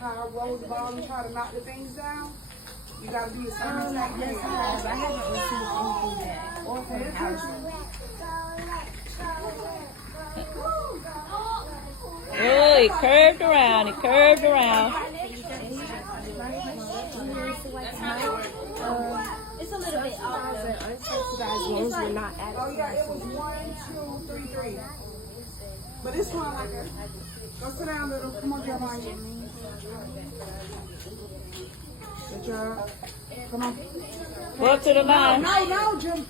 how I roll the ball and try to knock the things down? You gotta do the same exact thing. Yes, I have. I haven't received anything back. Or from the house. Oh, it curved around. It curved around. It's a little bit off. Unsubsidized loans were not added. Oh yeah, it was 1, 2, 3, 3. But this one like a. Go sit down, little. Come on, Jeremiah. Good job. Come on. Go up to the line. No, Jim.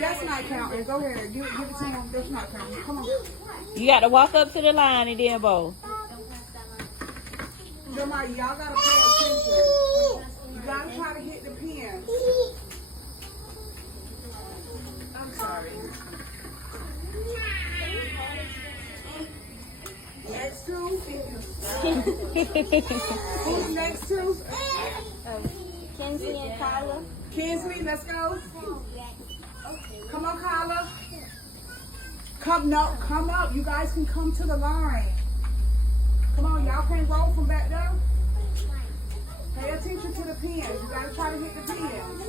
That's not counting. Go ahead. Give it to him. That's not counting. Come on. You got to walk up to the line and then bowl. Jeremiah, y'all gotta pay attention. You gotta try to hit the pins. I'm sorry. Next two. Who's next two? Kenzie and Kyla. Kinsley, let's go. Come on, Kyla. Come up. You guys can come to the line. Come on, y'all can't roll from back there. Pay attention to the pins. You gotta try to hit the pins.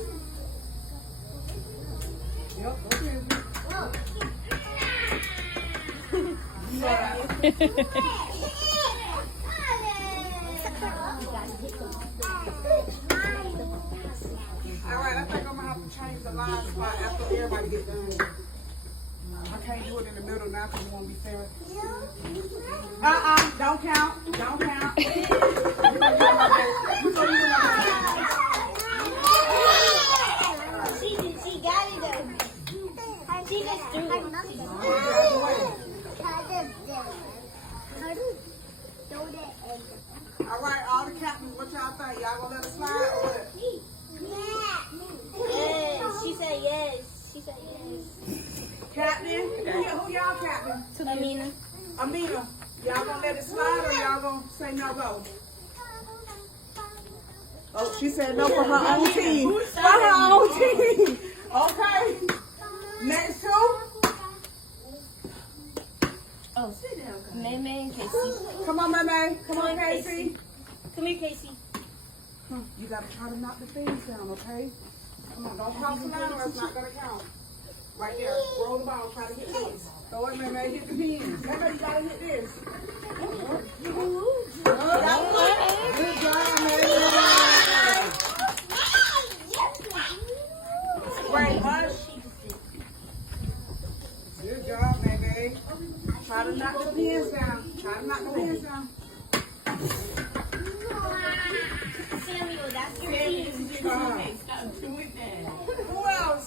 Yep, okay. All right, I think I'm gonna have to change the line spot after everybody get done. I can't do it in the middle now because it won't be fair. Don't count. Don't count. She got it though. She just threw All right, all the captains, what y'all think? Y'all gonna let it slide or what? Yes, she said yes. She said yes. Captain? Who y'all captain? Amina. Amina, y'all gonna let it slide or y'all gonna say no go? Oh, she said no for her own team. For her own team. Okay. Next two. Oh, May and Casey. Come on, May. Come on, Casey. Come here, Casey. You gotta try to knock the things down, okay? Come on, don't cross the line or it's not gonna count. Right there. Roll the ball, try to hit this. Throw it, May. Hit the pins. May, you gotta hit this. Good job, May. Great, hush. Good job, May. Try to knock the pins down. Try to knock the pins down. Samuel, that's your team. Who else?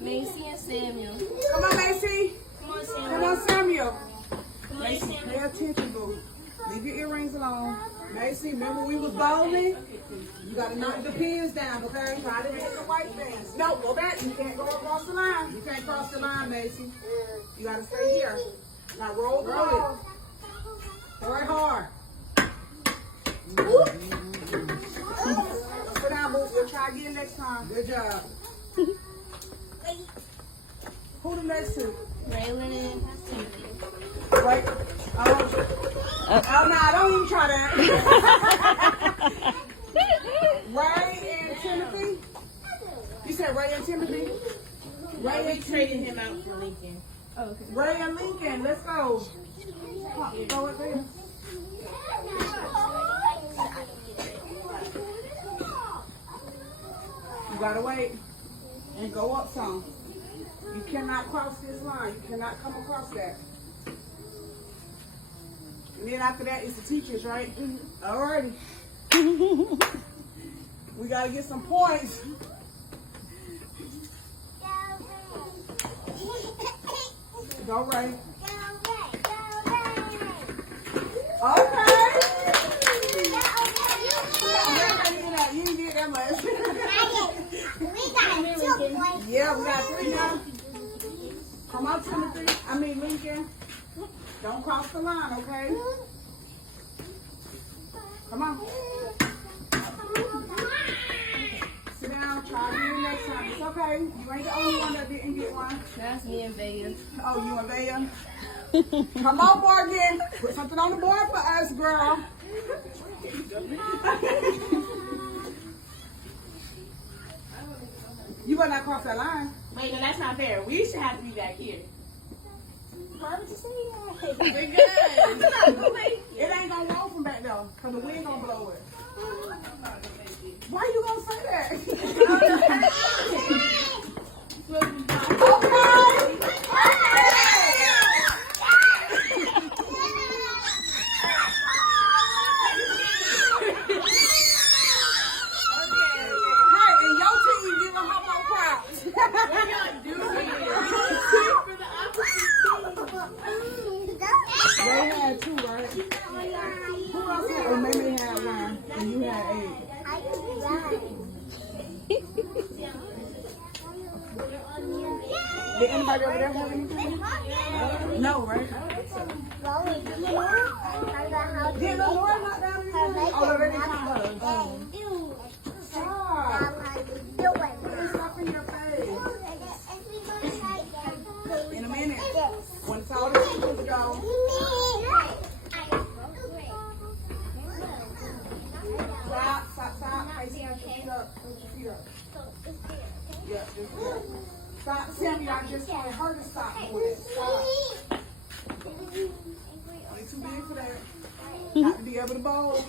Macy and Samuel. Come on, Macy. Come on, Samuel. Come on, Samuel. Come on, Macy, Samuel. pay attention, boo. Leave your earrings alone. Macy, remember we was bowling? You gotta knock the pins down, okay? Try to hit the white things. No, go back. You can't go across the line. You can't cross the line, Macy. You gotta stay here. Now roll the ball. Throw it hard. Go sit down, boo. We'll try again next time. Good job. Who the next two? Raylan and Timothy. Wait. Oh, no, don't even try that. Ray and Timothy? You said Ray and Timothy? Ray and Trading him out for Lincoln. Oh, okay. Ray and Lincoln, let's go. Throw it there. You gotta wait and go up some. You cannot cross this line. You cannot come across that. And then after that, it's the teachers, right? Alrighty. We gotta get some points. Go Ray. Okay. You didn't get that much. Yeah, we got 3 now. Come on, Timothy. Lincoln. Don't cross the line, okay? Come on. Sit down. Try again next time. It's okay. You ain't the only one that didn't get one. That's me and Vaya. Oh, you and Vaya? Come on, Morgan. Put some Something on the board for us, girl. You better not cross that line. Wait, no, that's not fair. We should have to be back here. Why would you say that? Because It ain't gonna roll from back there, cause the wind gonna blow it. Why you gonna say that? Hey, and your team give them how much props. They had two, right? Who else had? Oh, maybe they had one, and you had 8. Did anybody over there have anything? No, right? Did the Lord knock down anything? Oh, no, they didn't count her. Stop. Stop in your face. In a minute. When it's all the people to go. Stop, stop, stop. Face your feet up. Put your feet up. Yeah, just stop. Sammy, I just told her to stop doing it. Stop. Only too big for that. Got to be able to bowl.